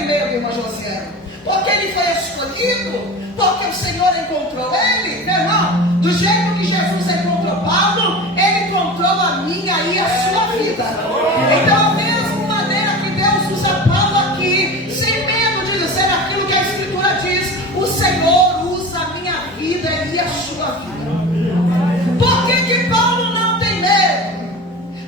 tem medo, irmã Josiane, porque ele foi escolhido, porque o Senhor encontrou ele, meu irmão. Do jeito que Jesus encontrou Paulo, ele encontrou a minha e a sua vida. Então, a mesma maneira que Deus usa Paulo aqui, sem medo de dizer aquilo que a Escritura diz, o Senhor usa a minha vida e a sua vida. Por que Paulo não tem medo?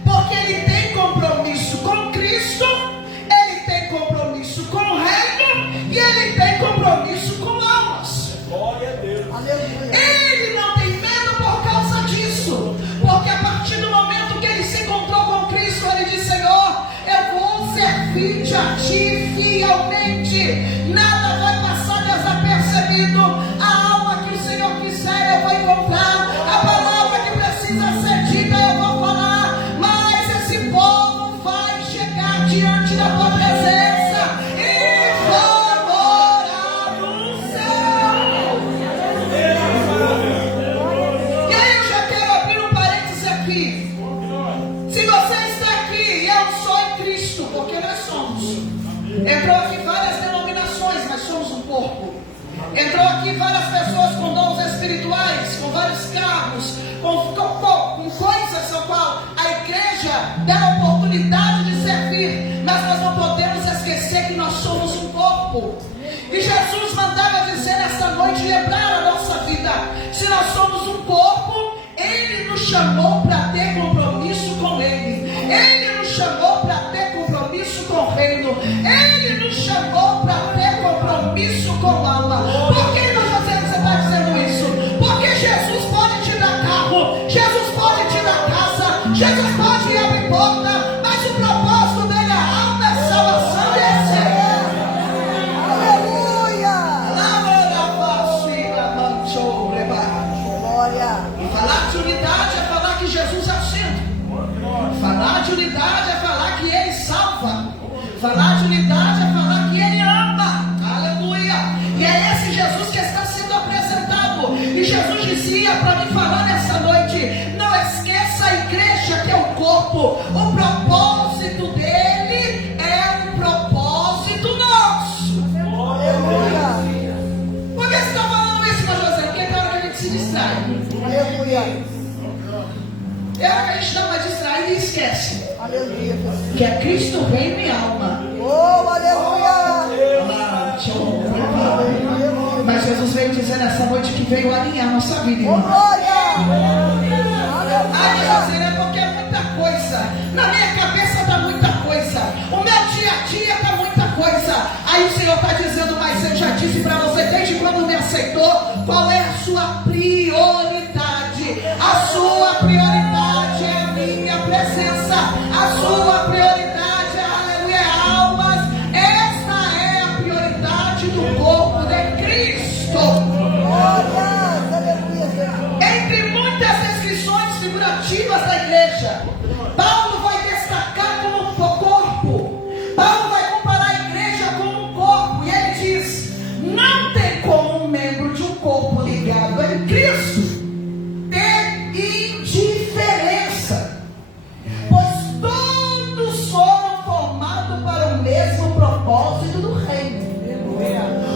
Porque ele tem compromisso com Cristo, ele tem compromisso com o reino e ele tem compromisso com almas. Glória a Deus. Ele não tem medo por causa disso, porque a partir do momento que ele se encontrou com Cristo, ele diz: Senhor, eu vou servir-te a ti fielmente, nada vai passar desapercebido. A alma que o Senhor quiser eu vou encontrar, a palavra que precisa ser dita eu vou falar, mas esse povo vai chegar diante da tua presença e vou morar no céu. E aí eu já quero abrir um parênteses aqui. Se você está aqui, eu sou em Cristo, porque nós somos. Entrou aqui várias denominações, mas somos um corpo. Entrou aqui várias pessoas com dons espirituais, com vários cargos, com coisas ao qual a igreja dá a oportunidade de servir, mas nós não podemos esquecer que nós somos um corpo. E Jesus mandava dizer nesta noite, lembrar a nossa vida: se nós somos um corpo, Ele nos chamou para ter compromisso com Ele, Ele nos chamou para ter compromisso com o reino, Ele nos chamou para ter compromisso com a alma. Por que você está dizendo isso? Porque Jesus pode te dar carro, Jesus pode te dar casa, Jesus pode abrir porta, mas o propósito dele é a alma, é salvação e é ser. E falar de unidade é falar que Jesus é o centro. Falar de unidade é falar que Ele salva. Falar de unidade é falar que Ele ama. Aleluia. E é esse Jesus que está sendo apresentado. E Jesus dizia para mim falar nessa noite: não esqueça a igreja que é o corpo. O propósito dele é um propósito nosso. Aleluia. Por que você está falando isso, meu José? Porque tem hora que a gente se distrai. Aleluia. É hora que a gente dá uma distraída e esquece Aleluia. que é Cristo reino e alma. Oh, aleluia. Mas Jesus veio dizer nessa noite que veio alinhar nossa vida, Oh, irmão. glória. Ah, José, é porque é muita coisa. Na minha cabeça está muita coisa. O meu dia a dia está muita coisa. Aí o Senhor está dizendo: mas eu já disse para você desde quando me aceitou, qual é a sua prioridade. A sua prioridade é a minha presença. A sua prioridade é, aleluia, almas. Esta é a prioridade do corpo de Cristo. Entre muitas descrições figurativas da igreja, Paulo vai destacar como um corpo. Paulo vai comparar a igreja como um corpo. E ele diz: não tem como um membro de um corpo ligado em Cristo ter indiferença, pois todos foram formados para o mesmo propósito do reino.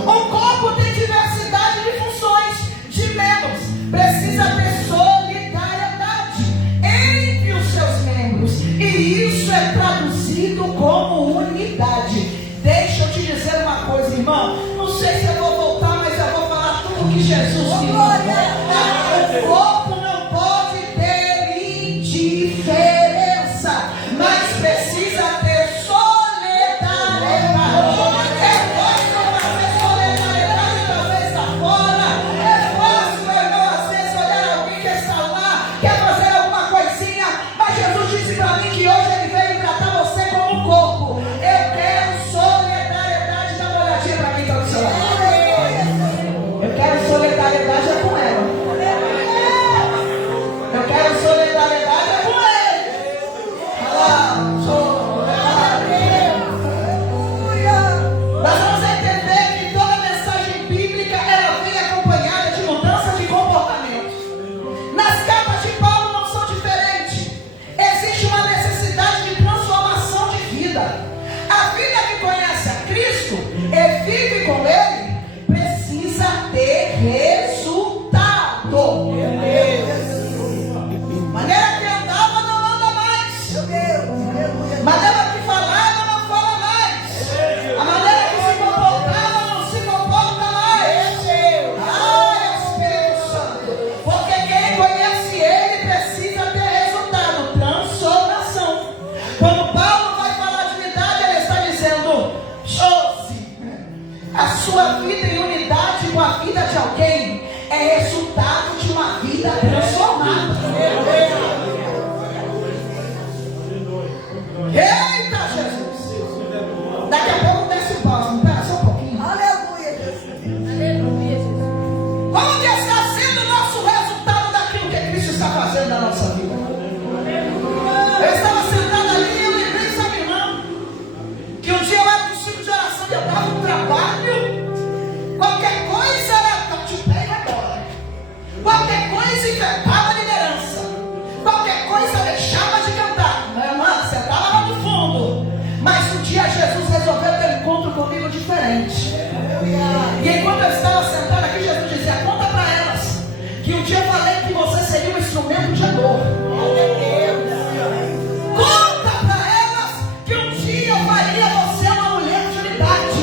Um corpo tem diversidade de funções, de membros, precisa ter solidariedade entre os seus membros, e isso é traduzido como unidade. Deixa eu te dizer uma coisa, irmão. Não sei se eu vou voltar, mas eu vou falar tudo que Jesus disse. O corpo não pode ter indiferença, mas precisa ter solidariedade. sua vida em unidade com a vida de alguém é resultado de uma vida transformada. Eita Jesus! Daqui a pouco desce o próximo, espera só um pouquinho. Aleluia, Jesus. Aleluia, Jesus. Como que está sendo o nosso resultado daquilo que Cristo está fazendo na nossa vida? Eu estava sentado ali e eu lembrei, sabe, irmão, que um dia eu era do ciclo de oração e eu estava no trabalho, qualquer coisa era de pé e vai embora. Qualquer coisa infectava a liderança. Qualquer coisa deixava de cantar. Meu irmão, você estava lá no fundo. Mas um dia Jesus resolveu ter um encontro comigo diferente. E enquanto eu estava sentado aqui, Jesus dizia: conta para elas que um dia eu falei que você seria um instrumento de amor. Conta para elas que um dia eu faria você uma mulher de unidade.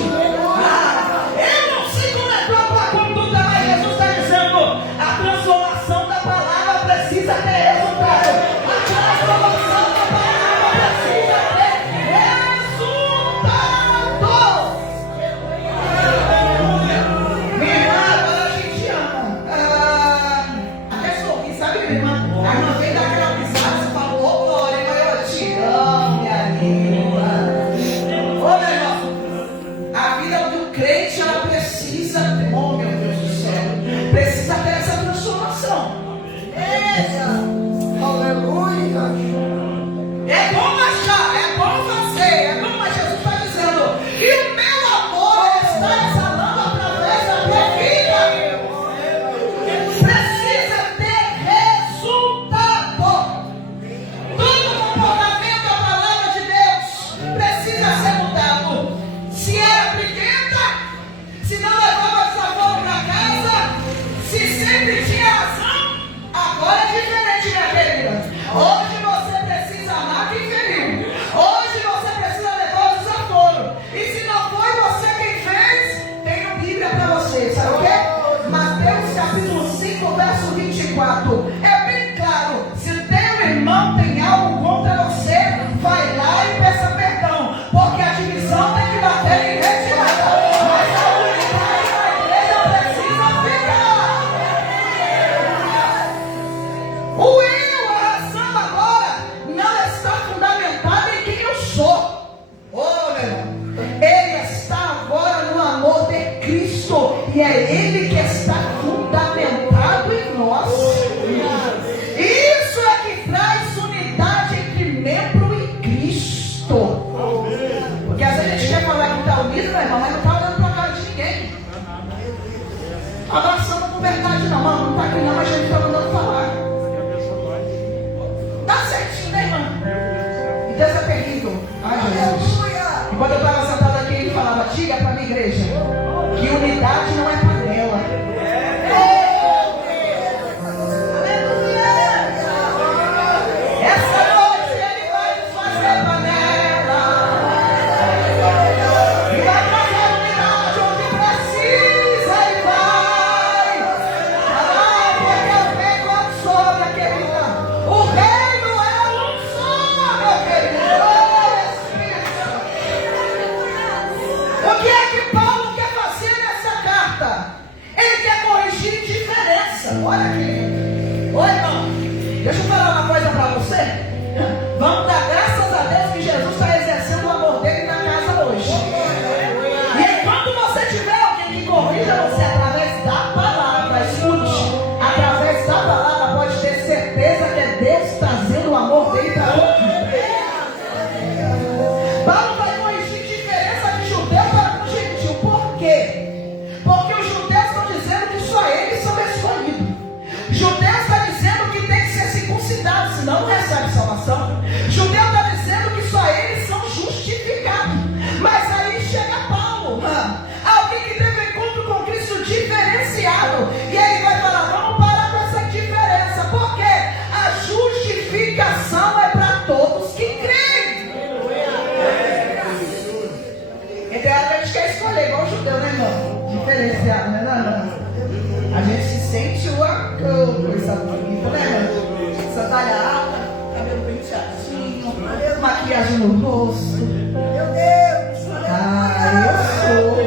Eu não sei como é a tua conduta, mas Jesus está dizendo: a transformação da palavra precisa ter resultado. A transformação da palavra precisa ter resultado. Minha irmã, agora a gente ama. Até sorri, sabe, minha irmã? A irmã veio dar aquela pisada e falou: ô glória, eu te amo, minha língua. Ô meu irmão, a vida do crente, ela precisa, oh meu Deus do céu, precisa ter essa transformação. Aleluia. É bom achar, é bom fazer, é bom, mas Jesus está dizendo que o meu amor está exalando através da minha vida. Precisa ter resultado. Todo comportamento da palavra de Deus precisa ser mudado. Se era briguenta, se não levava desaforo para casa, se sempre tinha razão, agora é diferente, minha querida. Hoje você precisa amar quem feriu. Hoje você precisa levar o desaforo. E se não foi você quem fez, tem uma Bíblia para você. Sabe o quê? Mateus capítulo 5, verso 24. É bem claro. Se o teu irmão tem algo contra você, vai lá e peça perdão. Porque a divisão tem que bater em retirada. Mas a unidade da igreja precisa ficar. O eu, a razão agora, não está fundamentado em quem eu sou. Oh, meu irmão. Ele está agora no amor de Cristo. E é Ele que está fundamentado em nós. Isso é que traz unidade entre membro e Cristo. Porque às vezes a gente quer falar que está unido, meu irmão, mas não está olhando para a cara de ninguém. Abraçando com verdade, não, mano. Não está aqui não, mas a gente está mandando falar. Tá certinho, né, irmã? E Deus é terrível. Ai, Jesus. Aleluia. E quando eu estava sentado aqui, ele falava: diga para a minha igreja que unidade não é panela. Essa noite ele vai nos fazer panela. E vai trazer unidade onde precisa e vai. Porque o reino absorve, querida. O reino é um só, meu querido. O que é que Paulo quer fazer nessa carta? Ele quer corrigir indiferença. Olha aqui. Oi, irmão. Deixa eu falar uma coisa para você. Vamos dar graças a Deus que Jesus está exercendo o amor dele na casa hoje. E enquanto você tiver alguém que corrija você através da palavra, escute. Através da palavra, pode ter certeza que é Deus trazendo o amor dele para você. Paulo vai corrigir diferença de judeu para o gentil. Por quê? Porque os judeus estão dizendo que só eles são escolhidos. Judeu está dizendo que tem que ser circuncidado, senão não recebe salvação. Judeu está dizendo que só eles são justificados. Mas aí chega Paulo, alguém que teve encontro com Cristo diferenciado. E aí vai falar: vamos parar com essa diferença. Porque a justificação é para todos que creem. Então a gente quer escolher, igual o judeu, né, irmão? Diferenciado, né, não? A gente se sente coisa bonita, né, irmão? Sandália alta, cabelo penteadinho, maquiagem no rosto. Meu Deus. Ah, eu sou.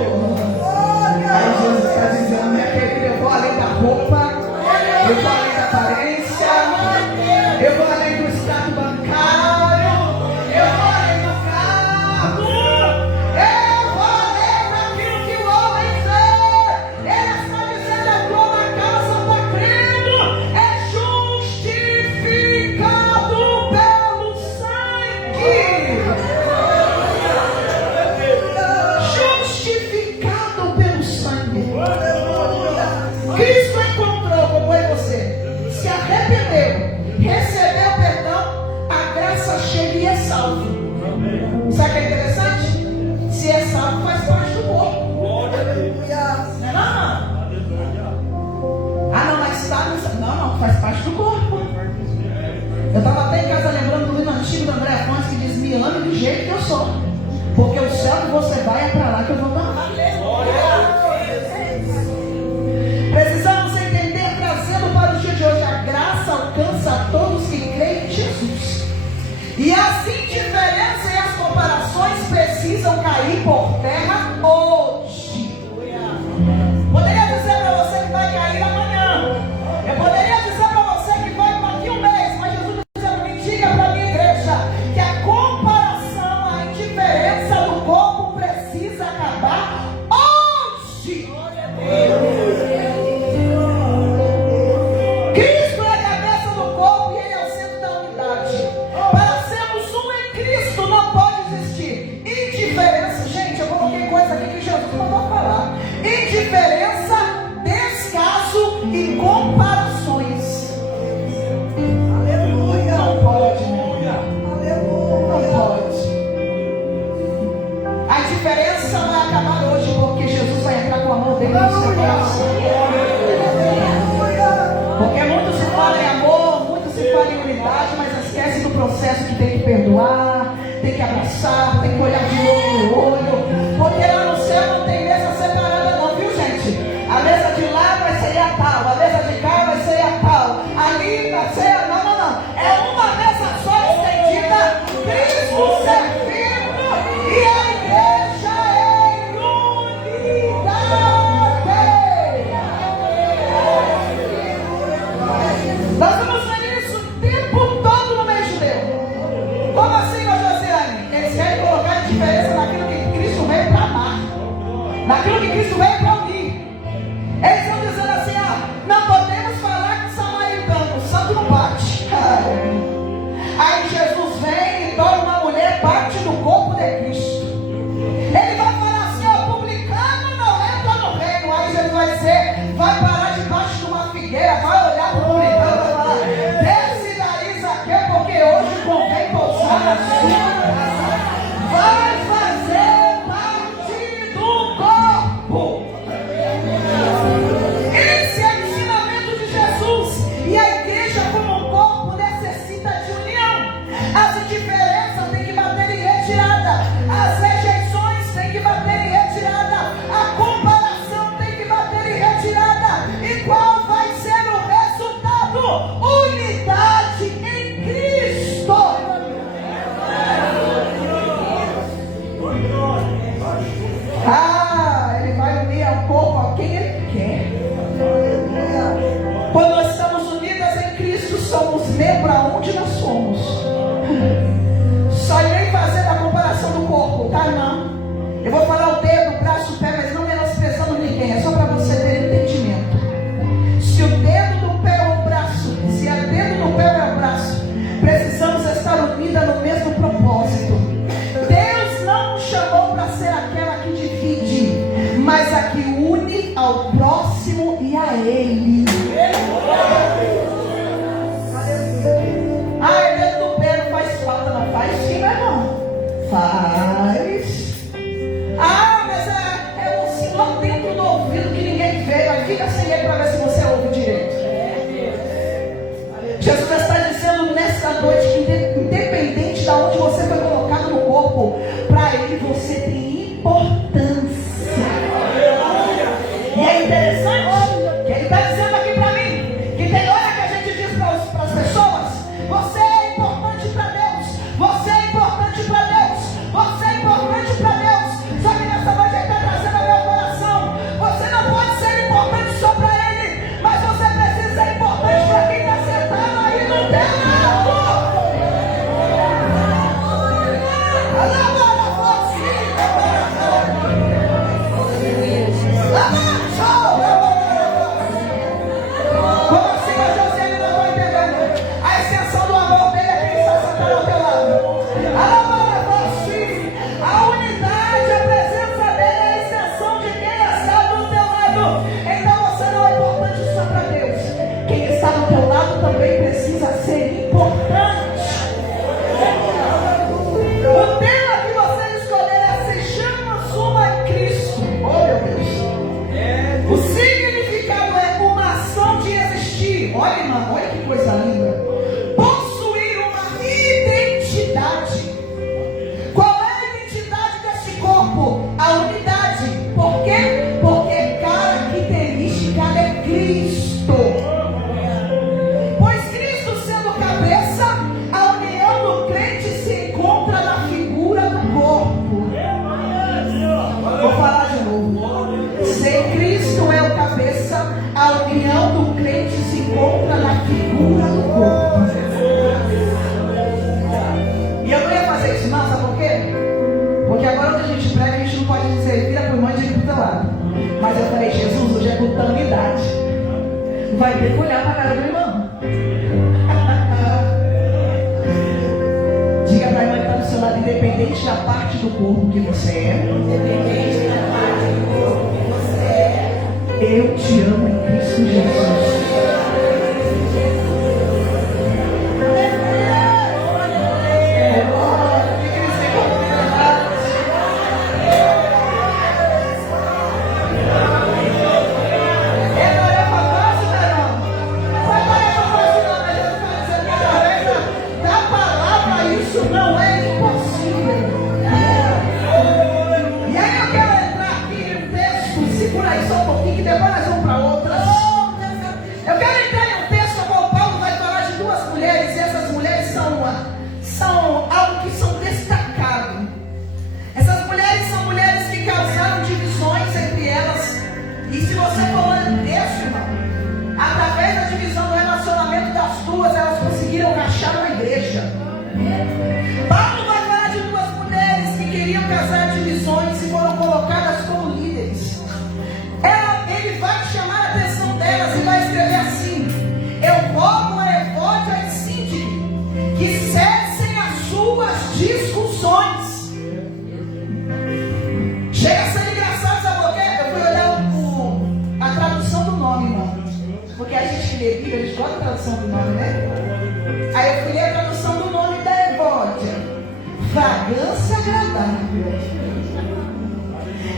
coração faz parte do corpo. Aleluia. Não é não? Ah, não, mas tá. Não, faz parte do corpo. Eu estava até em casa lembrando do hino antigo do André Afonso que diz: me ame do jeito que eu sou, porque o céu que você vai é para lá que eu vou dar. Precisamos entender, trazendo para o dia de hoje: a graça alcança a todos que creem em Jesus. E as indiferenças e as comparações precisam cair por terra hoje. Poderia dizer para você que vai cair amanhã. Eu poderia dizer para você que vai daqui um mês. Mas Jesus dizendo: me diga para a minha igreja que a comparação, a indiferença do corpo precisa acabar hoje. Cristo é a cabeça do corpo e Ele é o centro da unidade. Para sermos um em Cristo não pode existir indiferença. Gente, eu coloquei coisa aqui que Jesus mandou falar: indiferença, descaso e comparações. Aleluia. Não pode, né? Não Aleluia. pode. A diferença vai acabar hoje, porque Jesus vai entrar com a mão dele no seu coração. Porque muito se fala em amor, muito se fala em unidade, mas esquece do processo que tem que perdoar, tem que abraçar, tem que olhar de olho no olho. Porque lá no céu não tem mesa separada não, viu gente? A mesa de lá vai ser a tal, a mesa de cá vai ser a tal, ali vai ser a... Não. É uma mesa só estendida, Cristo servindo e a igreja em unidade. Nós vamos ver isso o tempo todo no mês judeu. Como assim, Josiane? Eles querem colocar diferença naquilo que Cristo veio para amar, naquilo que Cristo veio para unir. Eles estão dizendo assim: não podemos falar com o samaritano, o santo não bate. Aí Jesus vem e torna uma mulher parte do corpo de Cristo. Ele vai falar assim: publicano não entra no reino. Aí Jesus vai dizer: vai parar debaixo de uma figueira, vai olhar para o publicano e vai falar: desce daí, Zaqueu, porque hoje convém pousar na sua casa. Vai fazer parte do corpo. Esse é o ensinamento de Jesus. E a igreja, como um corpo, necessita de união. As indiferenças têm que bater em retirada. As rejeições têm que bater em retirada. A comparação tem que bater em retirada. E qual vai ser o resultado? Unidade em Cristo. Ele vai unir ao corpo a quem Ele quer. Quando nós estamos unidas em Cristo, somos membro aonde nós somos. Só irei fazer a comparação do corpo, tá? Não. Eu vou falar o dedo, o braço, o pé, mas não menosprezando ninguém. É só para você ter entendimento. Se o dedo do pé é o braço, se é dedo do pé é o braço, precisamos estar unidas no mesmo propósito. Deus não nos chamou para ser aquela que divide, mas a que une ao próximo e a Ele. Dedo do pé não faz falta, não faz sim, meu irmão. Faz. Mas é um sinal dentro do ouvido que ninguém vê. Mas fica sem ele para ver se você ouve direito. Jesus está dizendo nesta noite que independente de onde você foi colocado no corpo, para Ele você tem importância. E é interessante que Ele está dizendo aqui para mim que tem hora que a gente diz para as pessoas: você é importante para Deus, você é importante para Deus, você é importante vai ter que olhar para a cara do irmão. Diga para a irmã que está do seu lado, independente da parte do corpo que você é. Independente da parte do corpo que você é. Eu te amo em Cristo Jesus. Fragrância agradável.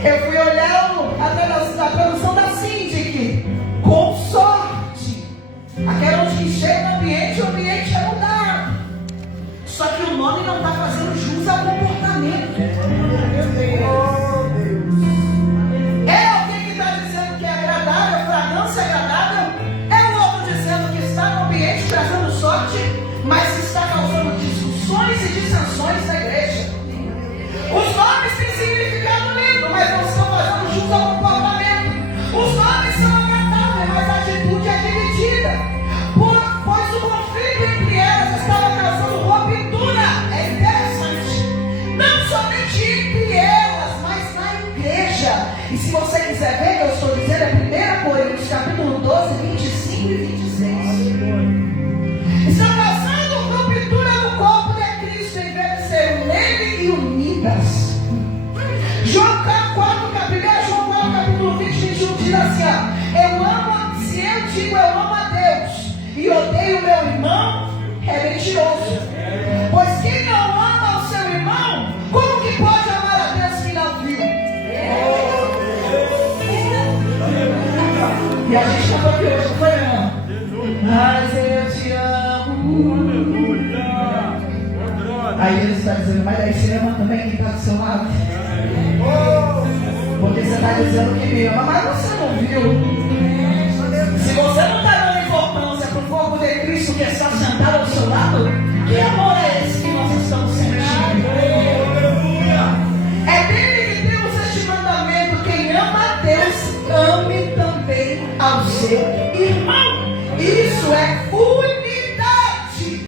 Eu fui olhar a tradução da Síndic. Com sorte. Aquela onde chega no ambiente, o ambiente é mudado. Só que o nome não está fazendo jus ao comportamento. É alguém que está dizendo que é agradável, fragrância agradável. É o outro dizendo que está no ambiente trazendo sorte, mas está causando discussões e dissensões na igreja. Os nomes têm significado lindo, mas não estão fazendo jus ao comportamento. Os nomes são agradáveis, mas a atitude é dividida. Pois o conflito entre elas estava causando ruptura. É interessante. Não somente entre elas, mas na igreja. E se você quiser ver, eu estou dizendo, é 1 Coríntios capítulo 12, 25 e 26. Está causando ruptura no corpo de Cristo, em vez de ser nele e unidas. João 4, capítulo 20, 21 diz assim: se eu digo eu amo a Deus e odeio meu irmão, é mentiroso. Pois quem não ama o seu irmão, como que pode amar a Deus que não viu? E a gente cantou aqui hoje, foi, irmão? Mas eu te amo. Aí Jesus está dizendo, mas aí você ama também quem está do seu lado? Porque você está dizendo que me ama, mas você não viu. Se você não está dando importância para o corpo de Cristo que está sentado ao seu lado, que amor é esse que nós estamos sentindo? É dele que temos este mandamento: quem ama a Deus, ame também ao seu irmão. Isso é